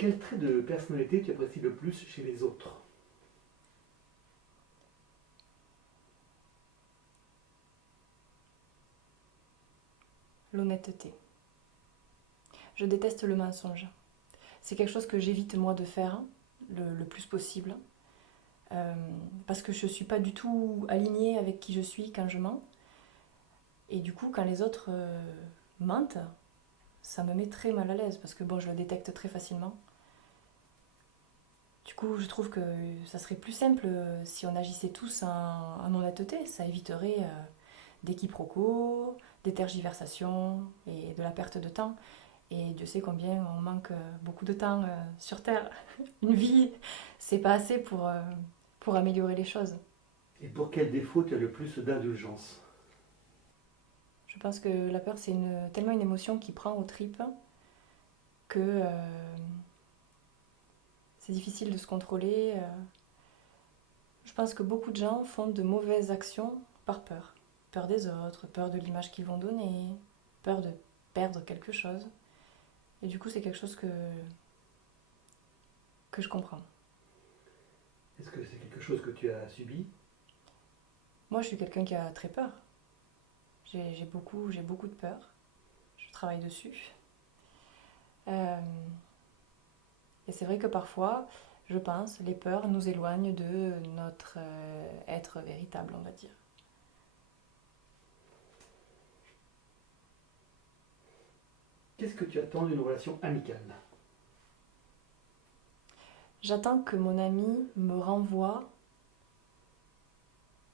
Quel trait de personnalité tu apprécies le plus chez les autres? L'honnêteté. Je déteste le mensonge. C'est quelque chose que j'évite moi de faire le plus possible. euh, Parce que je ne suis pas du tout alignée avec qui je suis quand je mens. Et du coup, quand les autres mentent, ça me met très mal à l'aise parce que bon, je le détecte très facilement. Du coup, je trouve que ça serait plus simple si on agissait tous en honnêteté. Ça éviterait des quiproquos, des tergiversations et de la perte de temps. Et Dieu sait combien on manque beaucoup de temps sur Terre. Une vie, c'est pas assez pour améliorer les choses. Et pour quel défaut tu as le plus d'indulgence? Je pense que la peur, c'est tellement une émotion qui prend aux tripes que c'est difficile de se contrôler. Je pense que beaucoup de gens font de mauvaises actions par peur. Peur des autres, peur de l'image qu'ils vont donner, peur de perdre quelque chose. Et du coup, c'est quelque chose que je comprends. Est-ce que c'est quelque chose que tu as subi? Moi, je suis quelqu'un qui a très peur. J'ai beaucoup de peur. Je travaille dessus. Euh, et c'est vrai que parfois, je pense, les peurs nous éloignent de notre être véritable, on va dire. Qu'est-ce que tu attends d'une relation amicale? J'attends que mon ami me renvoie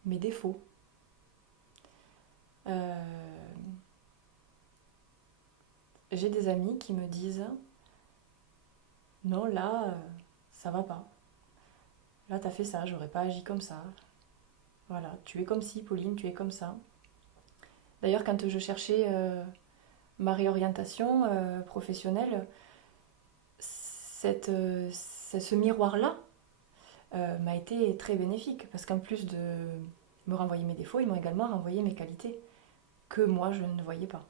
mes défauts. Euh, j'ai des amis qui me disent non, là, ça va pas. Là, t'as fait ça, j'aurais pas agi comme ça. Voilà, tu es comme ci, Pauline, tu es comme ça. D'ailleurs, quand je cherchais ma réorientation professionnelle, ce miroir-là m'a été très bénéfique parce qu'en plus de me renvoyer mes défauts, ils m'ont également renvoyé mes qualités que moi je ne voyais pas.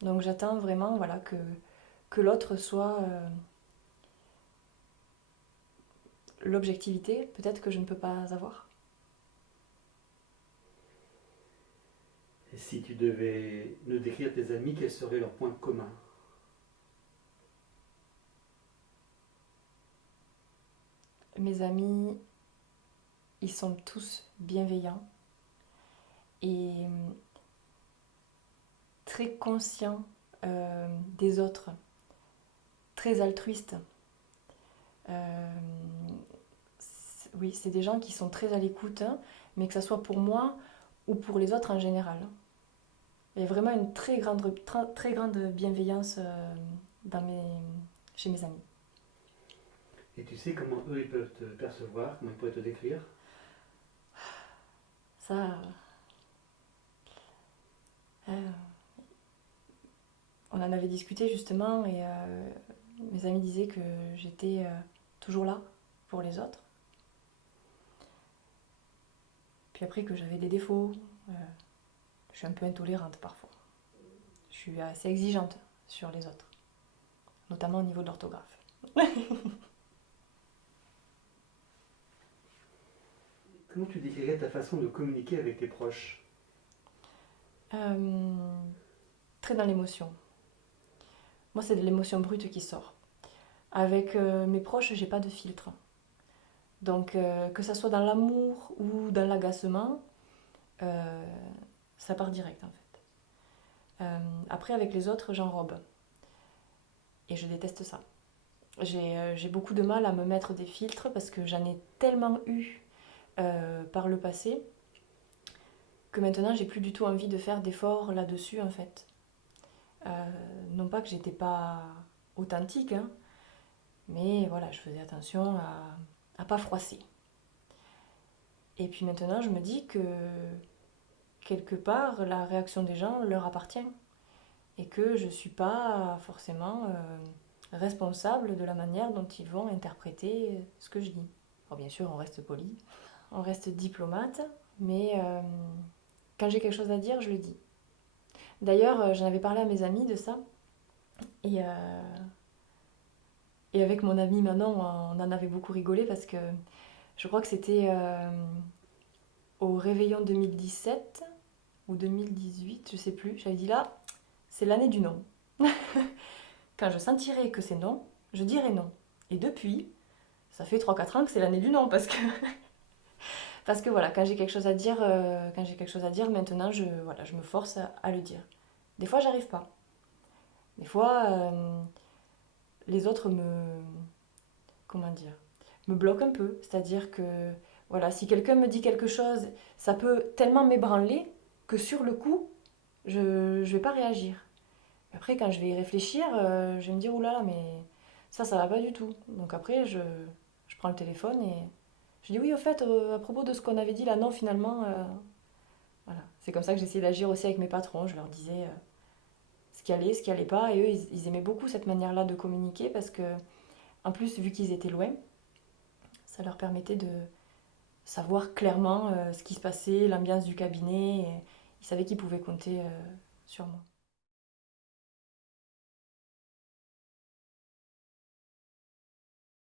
Donc j'attends vraiment voilà, que l'autre soit l'objectivité, peut-être que je ne peux pas avoir. Et si tu devais nous décrire tes amis, quels seraient leurs points communs? Mes amis, ils sont tous bienveillants et très conscients des autres, très altruistes. Euh, oui, c'est des gens qui sont très à l'écoute, hein, mais que ce soit pour moi ou pour les autres en général. Il y a vraiment une très grande bienveillance chez mes amis. Et tu sais comment eux ils peuvent te percevoir, comment ils pourraient te décrire? Ça, euh, on en avait discuté justement et mes amis disaient que j'étais toujours là pour les autres. Puis après que j'avais des défauts, euh, je suis un peu intolérante parfois. Je suis assez exigeante sur les autres, notamment au niveau de l'orthographe. Comment tu décrirais ta façon de communiquer avec tes proches? Euh, très dans l'émotion. Moi, c'est de l'émotion brute qui sort. Avec mes proches, j'ai pas de filtre. Donc, que ça soit dans l'amour ou dans l'agacement, euh, ça part direct en fait. Après, avec les autres, j'enrobe. Et je déteste ça. J'ai beaucoup de mal à me mettre des filtres parce que j'en ai tellement eu par le passé que maintenant, j'ai plus du tout envie de faire d'efforts là-dessus en fait. Non pas que j'étais pas authentique, hein, mais voilà, je faisais attention à pas froisser. Et puis maintenant, je me dis que quelque part, la réaction des gens leur appartient et que je ne suis pas forcément responsable de la manière dont ils vont interpréter ce que je dis. Alors bien sûr, on reste poli, on reste diplomate, mais quand j'ai quelque chose à dire, je le dis. D'ailleurs, j'en avais parlé à mes amis de ça, et, Et avec mon ami Manon, on en avait beaucoup rigolé parce que je crois que c'était au réveillon 2017 ou 2018, je sais plus. J'avais dit là, c'est l'année du non. Quand je sentirai que c'est non, je dirai non. Et depuis, ça fait 3-4 ans que c'est l'année du non parce que, parce que voilà, quand j'ai quelque chose à dire, maintenant, voilà, je me force à le dire. Des fois, j'arrive pas. Des fois, les autres comment dire, me bloquent un peu. C'est-à-dire que, voilà, si quelqu'un me dit quelque chose, ça peut tellement m'ébranler que sur le coup, je ne vais pas réagir. Après, quand je vais y réfléchir, je vais me dire, oulala, mais ça va pas du tout. Donc après, je prends le téléphone et je dis, oui, au fait, à propos de ce qu'on avait dit là, non, finalement, voilà. C'est comme ça que j'essayais d'agir aussi avec mes patrons. Je leur disais ce qui allait pas. Et eux, ils aimaient beaucoup cette manière-là de communiquer parce que, en plus, vu qu'ils étaient loin, ça leur permettait de savoir clairement ce qui se passait, l'ambiance du cabinet. Et ils savaient qu'ils pouvaient compter sur moi.